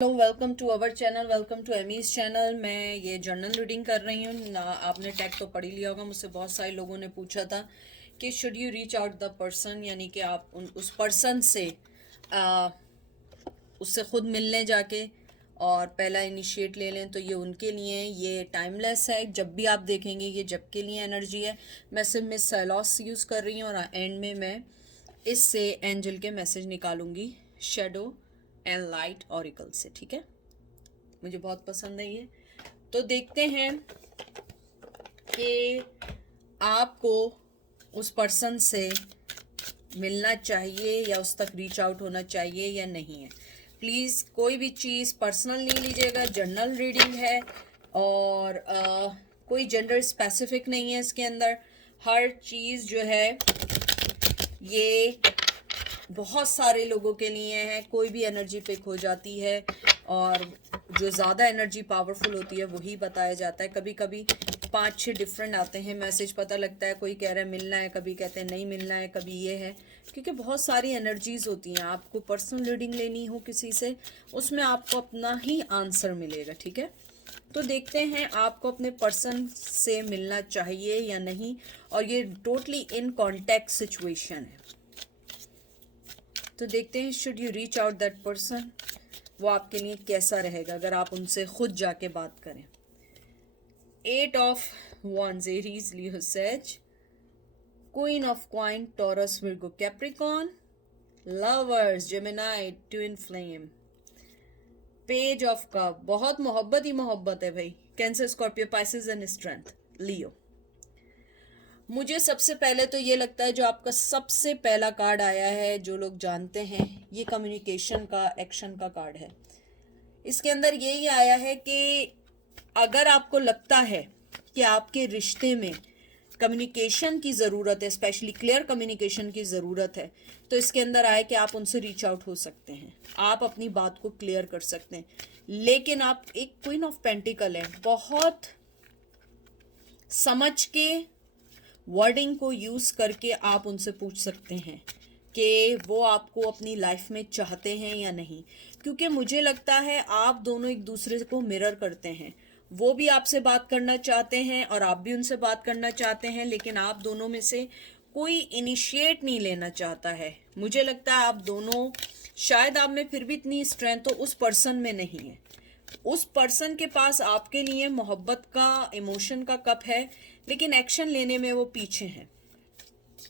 Hello, welcome to our channel, welcome to Amy's channel. मैं ये journal reading कर रही हूँ। आपने टैग तो पढ़ ही लिया होगा। मुझसे बहुत सारे लोगों ने पूछा था कि should you reach out the person, यानी कि आप उस पर्सन से उससे खुद मिलने जाके और पहला इनिशिएट ले लें। तो ये उनके लिए, ये टाइमलेस है। जब भी आप देखेंगे ये जब के लिए एनर्जी है। मैं सिर्फ मिस सैलॉस यूज़ कर रही हूँ और एंड में मैं इससे एंजल के मैसेज निकालूंगी, शेडो एंड लाइट ऑरिकल से। ठीक है, मुझे बहुत पसंद है ये। तो देखते हैं कि आपको उस पर्सन से मिलना चाहिए या उस तक रीच आउट होना चाहिए या नहीं है। प्लीज़ कोई भी चीज़ पर्सनल नहीं लीजिएगा। जर्नल रीडिंग है और कोई जेंडर स्पेसिफिक नहीं है इसके अंदर। हर चीज़ जो है ये बहुत सारे लोगों के लिए है। कोई भी एनर्जी पिक हो जाती है और जो ज़्यादा एनर्जी पावरफुल होती है वही बताया जाता है। कभी कभी 5-6 डिफरेंट आते हैं मैसेज, पता लगता है कोई कह रहा है मिलना है, कभी कहते हैं नहीं मिलना है, कभी ये है, क्योंकि बहुत सारी एनर्जीज होती हैं। आपको पर्सनल रीडिंग लेनी हो किसी से, उसमें आपको अपना ही आंसर मिलेगा। ठीक है, तो देखते हैं आपको अपने पर्सन से मिलना चाहिए या नहीं। और ये टोटली इन कॉन्टेक्ट सिचुएशन है। तो देखते हैं should you reach out that person, वो आपके लिए कैसा रहेगा अगर आप उनसे खुद जाके बात करें। 8 of wands, Aries, Leo, Sag, queen of coin, Taurus, Virgo, Capricorn, lovers, Gemini, twin flame, page of cup, बहुत मोहब्बत ही मोहब्बत है भाई, Cancer, Scorpio, Pisces and strength, Leo. मुझे सबसे पहले तो ये लगता है जो आपका सबसे पहला कार्ड आया है, जो लोग जानते हैं, ये कम्युनिकेशन का, एक्शन का कार्ड है। इसके अंदर यही आया है कि अगर आपको लगता है कि आपके रिश्ते में कम्युनिकेशन की ज़रूरत है, स्पेशली क्लियर कम्युनिकेशन की ज़रूरत है, तो इसके अंदर आया कि आप उनसे रीच आउट हो सकते हैं, आप अपनी बात को क्लियर कर सकते हैं। लेकिन आप एक क्वीन ऑफ पेंटिकल है, बहुत समझ के वर्डिंग को यूज़ करके आप उनसे पूछ सकते हैं कि वो आपको अपनी लाइफ में चाहते हैं या नहीं। क्योंकि मुझे लगता है आप दोनों एक दूसरे को मिरर करते हैं। वो भी आपसे बात करना चाहते हैं और आप भी उनसे बात करना चाहते हैं, लेकिन आप दोनों में से कोई इनिशिएट नहीं लेना चाहता है। मुझे लगता है आप दोनों, शायद आप में फिर भी इतनी स्ट्रेंथ तो उस पर्सन में नहीं है। उस पर्सन के पास आपके लिए मोहब्बत का, इमोशन का कप है, लेकिन एक्शन लेने में वो पीछे हैं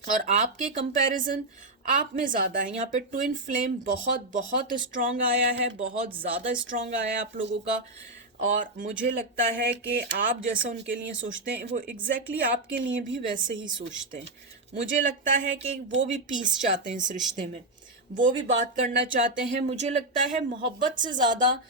और आपके कंपैरिजन आप में ज़्यादा है। यहाँ पे ट्विन फ्लेम बहुत बहुत स्ट्रांग आया है, बहुत ज़्यादा स्ट्रांग आया है आप लोगों का। और मुझे लगता है कि आप जैसा उनके लिए सोचते हैं वो एग्जैक्टली आपके लिए भी वैसे ही सोचते हैं। मुझे लगता है कि वो भी पीस चाहते हैं इस रिश्ते में, वो भी बात करना चाहते हैं। मुझे लगता है मोहब्बत से ज़्यादा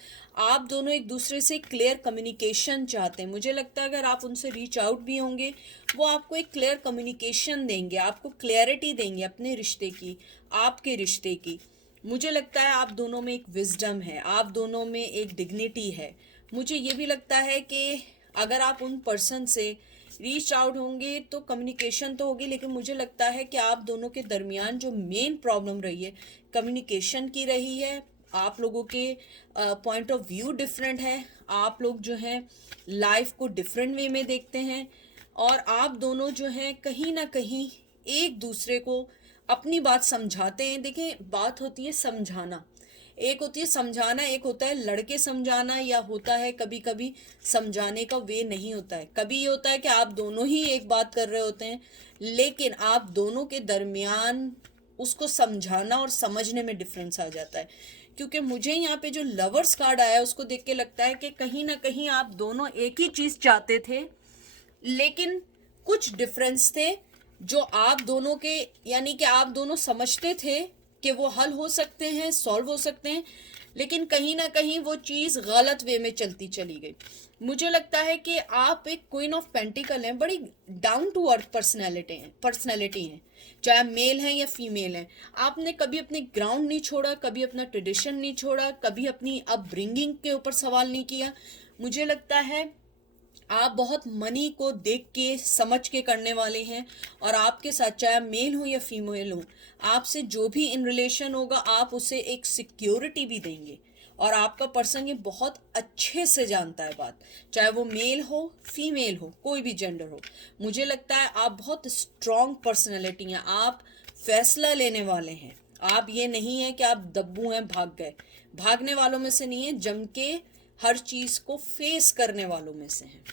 आप दोनों एक दूसरे से क्लियर कम्युनिकेशन चाहते हैं। मुझे लगता है अगर आप उनसे रीच आउट भी होंगे, वो आपको एक क्लियर कम्युनिकेशन देंगे, आपको क्लैरिटी देंगे अपने रिश्ते की, आपके रिश्ते की। मुझे लगता है आप दोनों में एक विजडम है, आप दोनों में एक डिग्निटी है। मुझे ये भी लगता है कि अगर आप उन पर्सन से रीच आउट होंगे तो कम्युनिकेशन तो होगी, लेकिन मुझे लगता है कि आप दोनों के दरमियान जो मेन प्रॉब्लम रही है कम्युनिकेशन की रही है। आप लोगों के पॉइंट ऑफ व्यू डिफरेंट है, आप लोग जो हैं लाइफ को डिफरेंट वे में देखते हैं और आप दोनों जो हैं कहीं ना कहीं एक दूसरे को अपनी बात समझाते हैं। देखिए, बात होती है समझाना, एक होती है समझाना, एक होता है लड़के समझाना, या होता है कभी कभी समझाने का वे नहीं होता है। कभी ये होता है कि आप दोनों ही एक बात कर रहे होते हैं, लेकिन आप दोनों के दरमियान उसको समझाना और समझने में डिफरेंस आ जाता है। क्योंकि मुझे यहाँ पे जो लवर्स कार्ड आया है उसको देख के लगता है कि कहीं ना कहीं आप दोनों एक ही चीज़ चाहते थे, लेकिन कुछ डिफरेंस थे जो आप दोनों के, यानी कि आप दोनों समझते थे कि वो हल हो सकते हैं, सॉल्व हो सकते हैं, लेकिन कहीं ना कहीं वो चीज़ गलत वे में चलती चली गई। मुझे लगता है कि आप एक क्वीन ऑफ पेंटिकल हैं, बड़ी डाउन टू अर्थ पर्सनैलिटी हैं, चाहे आप मेल हैं या फीमेल हैं। आपने कभी अपने ग्राउंड नहीं छोड़ा, कभी अपना ट्रेडिशन नहीं छोड़ा, कभी अपनी अपब्रिंगिंग के ऊपर सवाल नहीं किया। मुझे लगता है आप बहुत मनी को देख के समझ के करने वाले हैं और आपके साथ, चाहे मेल हो या फीमेल हो, आपसे जो भी इन रिलेशन होगा आप उसे एक सिक्योरिटी भी देंगे और आपका पर्सन ये बहुत अच्छे से जानता है बात, चाहे वो मेल हो फीमेल हो कोई भी जेंडर हो। मुझे लगता है आप बहुत स्ट्रॉन्ग पर्सनैलिटी हैं, आप फैसला लेने वाले हैं। आप ये नहीं है कि आप दब्बू हैं भाग गए, भागने वालों में से नहीं है, जम के हर चीज को फेस करने वालों में से हैं।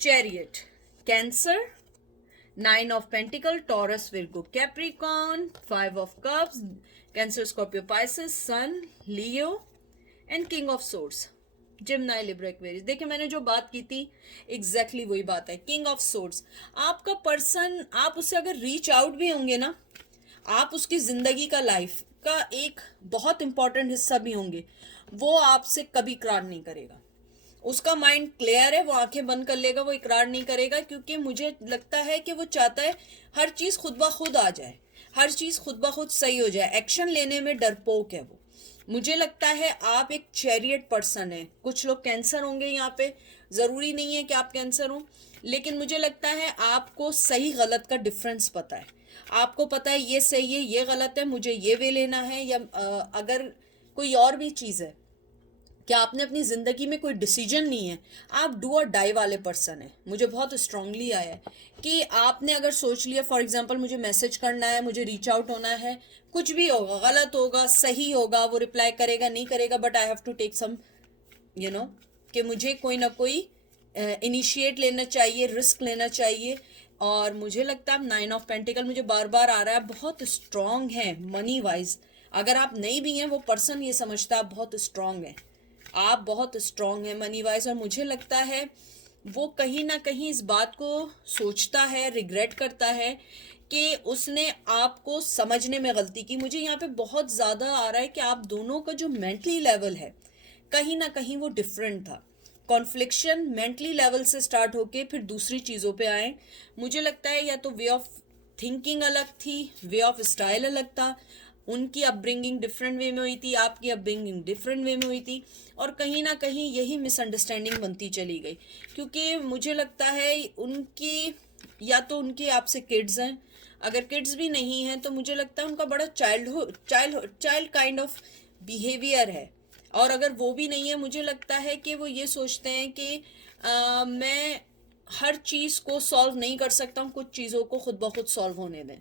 Chariot, cancer, 9 of Pentacle, Taurus, Virgo, Capricorn, 5 of Cups, Cancer, Scorpio, Pisces, Sun, Leo and King of Swords, Gemini, Libra, Aquarius। देखिए मैंने जो बात की थी एग्जैक्टली वही बात है। किंग ऑफ सोर्ड्स, आपका पर्सन, आप उससे अगर रीच आउट भी होंगे ना, आप उसकी जिंदगी का लाइफ का एक बहुत इंपॉर्टेंट हिस्सा भी होंगे, वो आपसे कभी इकरार नहीं करेगा। उसका माइंड क्लियर है, वो आंखें बंद कर लेगा, वो इकरार नहीं करेगा, क्योंकि मुझे लगता है कि वो चाहता है हर चीज खुद ब खुद आ जाए, हर चीज खुद ब खुद सही हो जाए। एक्शन लेने में डरपोक है वो। मुझे लगता है आप एक चैरियट पर्सन है। कुछ लोग कैंसर होंगे यहाँ पे, जरूरी नहीं है कि आप कैंसर हो, लेकिन मुझे लगता है आपको सही गलत का डिफरेंस पता है। आपको पता है ये सही है ये गलत है, मुझे ये वे लेना है, या अगर कोई और भी चीज है कि आपने अपनी जिंदगी में कोई डिसीजन नहीं है, आप डू और डाई वाले पर्सन है। मुझे बहुत स्ट्रांगली आया है कि आपने अगर सोच लिया फॉर एग्जांपल मुझे मैसेज करना है, मुझे रीच आउट होना है, कुछ भी होगा, गलत होगा सही होगा, वो रिप्लाई करेगा नहीं करेगा, but I have to take some कि मुझे कोई ना कोई इनिशिएट लेना चाहिए, रिस्क लेना चाहिए। और मुझे लगता है 9 ऑफ पेंटिकल मुझे बार बार आ रहा है, बहुत स्ट्रांग है मनी वाइज। अगर आप नहीं भी हैं, वो पर्सन ये समझता है आप बहुत स्ट्रांग है, आप बहुत स्ट्रांग हैं मनी वाइज। और मुझे लगता है वो कहीं ना कहीं इस बात को सोचता है, रिग्रेट करता है कि उसने आपको समझने में गलती की। मुझे यहाँ पे बहुत ज़्यादा आ रहा है कि आप दोनों का जो मेंटली लेवल है कहीं ना कहीं वो डिफरेंट था। कॉन्फ्लिक्शन मेंटली लेवल से स्टार्ट होके फिर दूसरी चीज़ों पे आए। मुझे लगता है या तो वे ऑफ थिंकिंग अलग थी, वे ऑफ स्टाइल अलग था, उनकी अपब्रिंगिंग डिफरेंट वे में हुई थी, आपकी अपब्रिंगिंग डिफरेंट वे में हुई थी, और कहीं ना कहीं यही मिसअंडरस्टैंडिंग बनती चली गई। क्योंकि मुझे लगता है उनकी या तो उनके आपसे किड्स हैं, अगर किड्स भी नहीं हैं तो मुझे लगता है उनका बड़ा चाइल्ड काइंड ऑफ बिहेवियर है। और अगर वो भी नहीं है, मुझे लगता है कि वो ये सोचते हैं कि मैं हर चीज़ को सॉल्व नहीं कर सकता हूँ, कुछ चीज़ों को खुद ब खुद सॉल्व होने दें।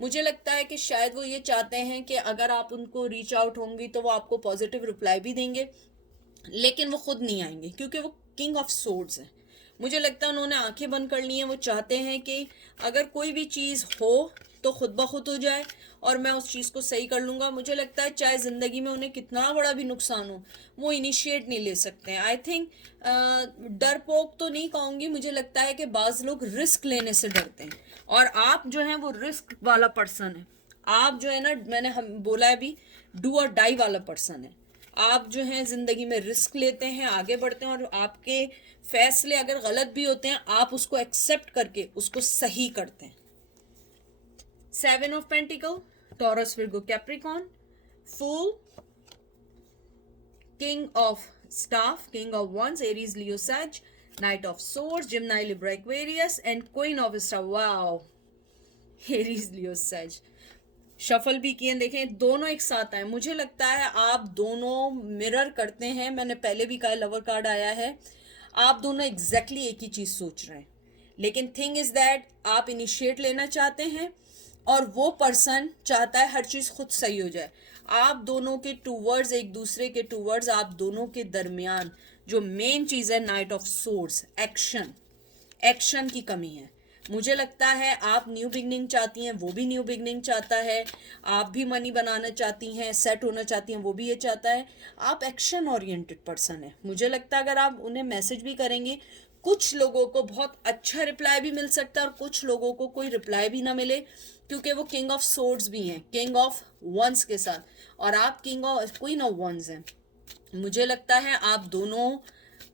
मुझे लगता है कि शायद वो ये चाहते हैं कि अगर आप उनको रीच आउट होंगी तो वो आपको पॉजिटिव रिप्लाई भी देंगे, लेकिन वो खुद नहीं आएंगे क्योंकि वो किंग ऑफ सोर्ड्स हैं। मुझे लगता है उन्होंने आंखें बंद कर ली हैं। वो चाहते हैं कि अगर कोई भी चीज़ हो तो खुद ब खुद हो जाए और मैं उस चीज़ को सही कर लूँगा। मुझे लगता है चाहे ज़िंदगी में उन्हें कितना बड़ा भी नुकसान हो, वो इनिशिएट नहीं ले सकते हैं। आई थिंक डरपोक तो नहीं कहूँगी, मुझे लगता है कि बाज़ लोग रिस्क लेने से डरते हैं, और आप जो हैं वो रिस्क वाला पर्सन है। आप जो है ना, मैंने हम बोला है अभी, डू और डाई वाला पर्सन है। आप जो हैं जिंदगी में रिस्क लेते हैं, आगे बढ़ते हैं, और आपके फैसले अगर गलत भी होते हैं आप उसको एक्सेप्ट करके उसको सही करते हैं। 7 of pentacle, Taurus, Virgo, Capricorn, fool, king of staff, king of wands, Aries, Leo, Sag, knight of swords, Gemini, Libra, Aquarius and queen of staff. Wow, Aries, Leo, Sag shuffle भी किए, देखें दोनों एक साथ आए। मुझे लगता है आप दोनों मिरर करते हैं। मैंने पहले भी कहा लवर कार्ड आया है, आप दोनों एग्जैक्टली एक ही चीज सोच रहे हैं, लेकिन थिंग इज दैट आप इनिशिएट लेना चाहते हैं और वो पर्सन चाहता है हर चीज खुद सही हो जाए। आप दोनों के टूवर्ड्स, एक दूसरे के टूवर्ड्स, आप दोनों के दरमियान जो मेन चीज है नाइट ऑफ सोर्ड्स, एक्शन की कमी है। मुझे लगता है आप न्यू बिगनिंग चाहती हैं, वो भी न्यू बिगनिंग चाहता है। आप भी मनी बनाना चाहती हैं, सेट होना चाहती हैं, वो भी ये चाहता है। आप एक्शन ओरिएंटेड पर्सन है। मुझे लगता है अगर आप उन्हें मैसेज भी करेंगे, कुछ लोगों को बहुत अच्छा रिप्लाई भी मिल सकता है और कुछ लोगों को कोई रिप्लाई भी ना मिले, क्योंकि वो किंग ऑफ सोर्ड्स भी हैं, किंग ऑफ वंस के साथ, और आप king of queen of wands हैं। मुझे लगता है आप दोनों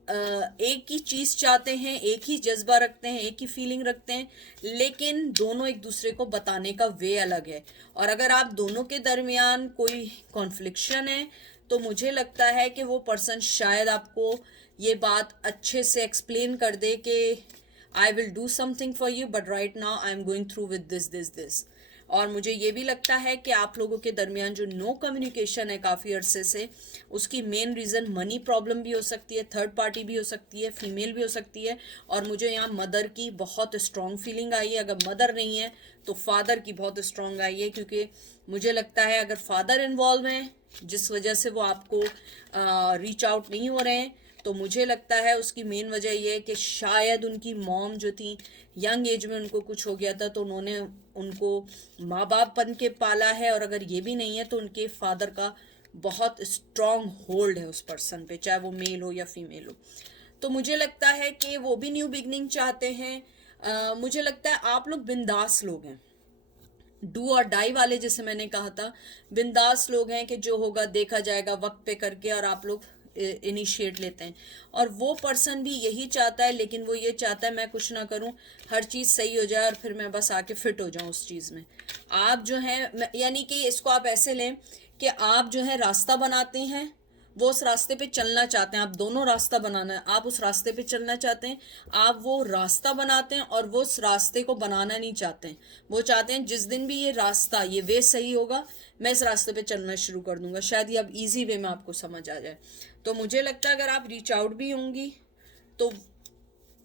एक ही चीज चाहते हैं, एक ही जज्बा रखते हैं, एक ही फीलिंग रखते हैं, लेकिन दोनों एक दूसरे को बताने का वे अलग है। और अगर आप दोनों के दरमियान कोई कॉन्फ्लिक्शन है तो मुझे लगता है कि वो पर्सन शायद आपको ये बात अच्छे से एक्सप्लेन कर दे कि I will do something for you, but right now I am going through with this this this. और मुझे ये भी लगता है कि आप लोगों के दरमियान जो नो कम्युनिकेशन है काफ़ी अरसे से, उसकी मेन रीज़न मनी प्रॉब्लम भी हो सकती है, थर्ड पार्टी भी हो सकती है, फीमेल भी हो सकती है, और मुझे यहाँ मदर की बहुत स्ट्रॉन्ग फीलिंग आई है। अगर मदर नहीं है तो फादर की बहुत स्ट्रॉन्ग आई है, क्योंकि मुझे लगता है अगर फादर इन्वॉल्व हैं जिस वजह से वो आपको रीच आउट नहीं हो रहे हैं, तो मुझे लगता है उसकी मेन वजह ये है कि शायद उनकी मॉम जो थी यंग एज में उनको कुछ हो गया था, तो उन्होंने उनको माँ बाप बन के पाला है, और अगर ये भी नहीं है तो उनके फादर का बहुत स्ट्रॉन्ग होल्ड है उस पर्सन पे, चाहे वो मेल हो या फीमेल हो। तो मुझे लगता है कि वो भी न्यू बिगनिंग चाहते हैं। मुझे लगता है आप लोग बिंदास लोग हैं, डू और डाई वाले, जैसे मैंने कहा था, बिंदास लोग हैं कि जो होगा देखा जाएगा वक्त पे करके, और आप लोग इनिशिएट लेते हैं। और वो पर्सन भी यही चाहता है, लेकिन वो ये चाहता है मैं कुछ ना करूं, हर चीज़ सही हो जाए और फिर मैं बस आके फिट हो जाऊं उस चीज़ में। आप जो है, यानी कि इसको आप ऐसे लें कि आप जो है रास्ता बनाते हैं, वो उस रास्ते पे चलना चाहते हैं, आप दोनों रास्ता बनाना है, आप उस रास्ते पे चलना चाहते हैं, आप वो रास्ता बनाते हैं, और वो उस रास्ते को बनाना नहीं चाहते हैं। वो चाहते हैं जिस दिन भी ये रास्ता, ये वे सही होगा, मैं इस रास्ते पे चलना शुरू कर दूंगा, शायद ये अब इजी वे में आपको समझ आ जाए। तो मुझे लगता है अगर आप रीच आउट भी होंगी तो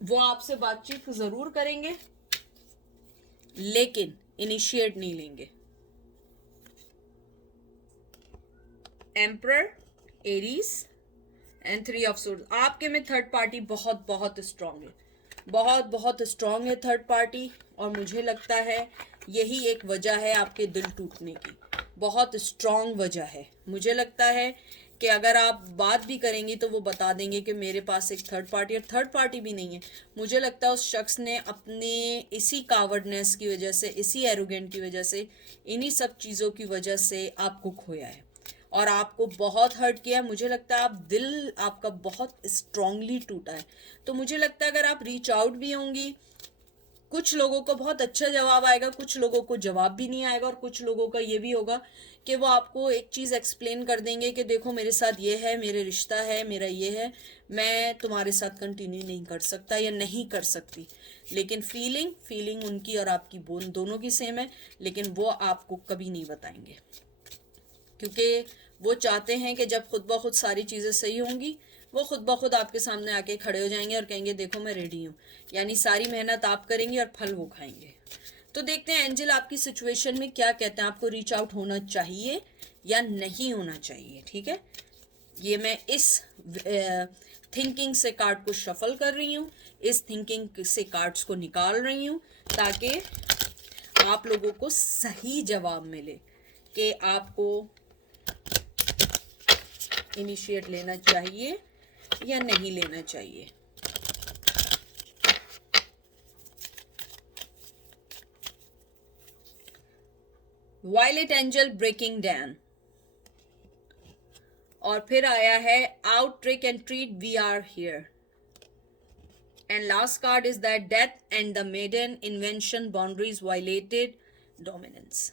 वो आपसे बातचीत ज़रूर करेंगे, लेकिन इनिशिएट नहीं लेंगे। Emperor, Aries and three of swords, आपके में थर्ड पार्टी बहुत बहुत स्ट्रांग है, बहुत बहुत स्ट्रांग है थर्ड पार्टी, और मुझे लगता है यही एक वजह है आपके दिल टूटने की, बहुत स्ट्रांग वजह है। मुझे लगता है कि अगर आप बात भी करेंगी तो वो बता देंगे कि मेरे पास एक थर्ड पार्टी, और थर्ड पार्टी भी नहीं है। मुझे लगता है उस शख्स ने अपने इसी कावर्डनेस की वजह से, इसी एरोगेंट की वजह से, इन्हीं सब चीज़ों की वजह से आपको खोया है और आपको बहुत हर्ट किया है। मुझे लगता है आप दिल आपका बहुत स्ट्रांगली टूटा है। तो मुझे लगता है अगर आप रीच आउट भी होंगी, कुछ लोगों को बहुत अच्छा जवाब आएगा, कुछ लोगों को जवाब भी नहीं आएगा, और कुछ लोगों का ये भी होगा कि वो आपको एक चीज़ एक्सप्लेन कर देंगे कि देखो मेरे साथ ये है, मेरे रिश्ता है, मेरा ये है, मैं तुम्हारे साथ कंटिन्यू नहीं कर सकता या नहीं कर सकती। लेकिन फीलिंग उनकी और आपकी दोनों की सेम है, लेकिन वो आपको कभी नहीं बताएंगे, क्योंकि वो चाहते हैं कि जब खुद ब खुद सारी चीज़ें सही होंगी, वो खुद ब खुद आपके सामने आके खड़े हो जाएंगे और कहेंगे देखो मैं रेडी हूँ, यानी सारी मेहनत आप करेंगे और फल वो खाएंगे। तो देखते हैं एंजल आपकी सिचुएशन में क्या कहते हैं, आपको रीच आउट होना चाहिए या नहीं होना चाहिए। ठीक है, ये मैं इस थिंकिंग से कार्ड को शफल कर रही हूँ, इस थिंकिंग से कार्ड्स को निकाल रही हूँ, ताकि आप लोगों को सही जवाब मिले कि आपको इनिशिएट लेना चाहिए या नहीं लेना चाहिए। वायलेट एंजल ब्रेकिंग डाउन, और फिर आया है out trick and treat, we are here, and last card is that death and the maiden, invention, boundaries violated, dominance.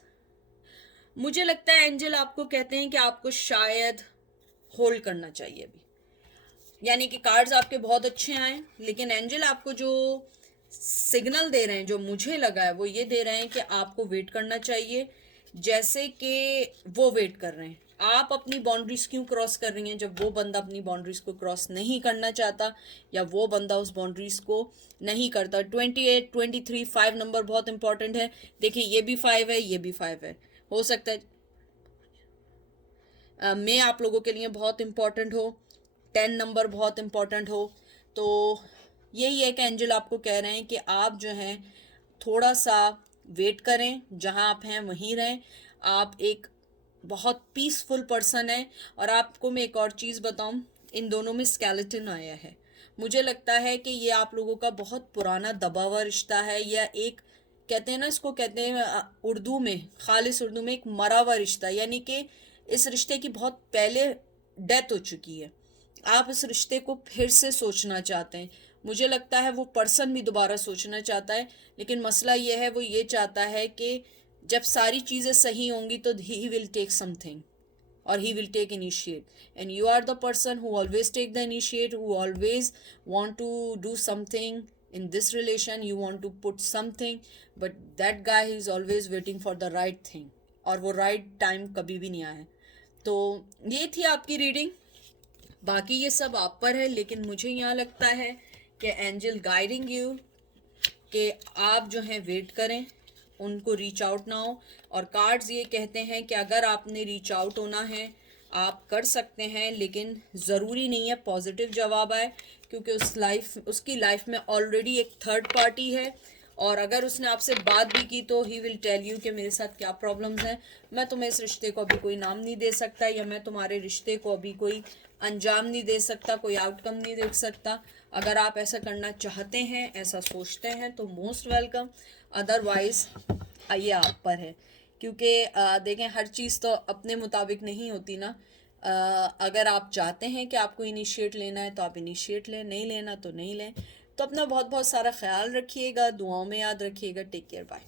मुझे लगता है एंजल आपको कहते हैं कि आपको शायद होल्ड करना चाहिए अभी, यानी कि कार्ड्स आपके बहुत अच्छे आए, लेकिन एंजल आपको जो सिग्नल दे रहे हैं, जो मुझे लगा है, वो ये दे रहे हैं कि आपको वेट करना चाहिए, जैसे कि वो वेट कर रहे हैं। आप अपनी बाउंड्रीज क्यों क्रॉस कर रही हैं जब वो बंदा अपनी बाउंड्रीज को क्रॉस नहीं करना चाहता, या वो बंदा उस बाउंड्रीज को नहीं करता। 28, 23, 5 नंबर बहुत इंपॉर्टेंट है। देखिए ये भी 5 है, ये भी 5 है, हो सकता है मैं आप लोगों के लिए बहुत इंपॉर्टेंट हो, 10 नंबर बहुत इंपॉर्टेंट हो। तो यही है कि एंजल आपको कह रहे हैं कि आप जो हैं थोड़ा सा वेट करें, जहां आप हैं वहीं रहें। आप एक बहुत पीसफुल पर्सन है, और आपको मैं एक और चीज़ बताऊं, इन दोनों में स्केलेटन आया है। मुझे लगता है कि ये आप लोगों का बहुत पुराना दबा हुआ रिश्ता है, या एक कहते हैं ना, इसको कहते हैं उर्दू में, खालिस उर्दू में, एक मरा हुआ रिश्ता, यानी कि इस रिश्ते की बहुत पहले डेथ हो चुकी है। आप इस रिश्ते को फिर से सोचना चाहते हैं। मुझे लगता है वो पर्सन भी दोबारा सोचना चाहता है, लेकिन मसला ये है, वो ये चाहता है कि जब सारी चीज़ें सही होंगी तो ही विल टेक समथिंग, और he will take initiate, and you are the person who always take the initiate, who always want to do something in this relation you want to put something, but that guy is always waiting for the right thing, और वो right time कभी भी नहीं आया। तो ये थी आपकी रीडिंग, बाकी ये सब आप पर है, लेकिन मुझे यहाँ लगता है कि एंजल गाइडिंग यू कि आप जो हैं वेट करें, उनको रीच आउट ना हो। और कार्ड्स ये कहते हैं कि अगर आपने रीच आउट होना है आप कर सकते हैं, लेकिन ज़रूरी नहीं है पॉजिटिव जवाब आए, क्योंकि उसकी लाइफ में ऑलरेडी एक थर्ड पार्टी है, और अगर उसने आपसे बात भी की तो ही विल टेल यू कि मेरे साथ क्या प्रॉब्लम्स हैं। मैं तुम्हें इस रिश्ते को अभी कोई नाम नहीं दे सकता, या मैं तुम्हारे रिश्ते को अभी कोई अंजाम नहीं दे सकता, कोई आउटकम नहीं दे सकता। अगर आप ऐसा करना चाहते हैं, ऐसा सोचते हैं, तो मोस्ट वेलकम, अदरवाइज ये आप पर है। क्योंकि देखें, हर चीज़ तो अपने मुताबिक नहीं होती ना। अगर आप चाहते हैं कि आपको इनिशिएट लेना है तो आप इनिशिएट लें, नहीं लेना तो नहीं लें। तो अपना बहुत बहुत सारा ख्याल रखिएगा, दुआओं में याद रखिएगा। Take care, bye.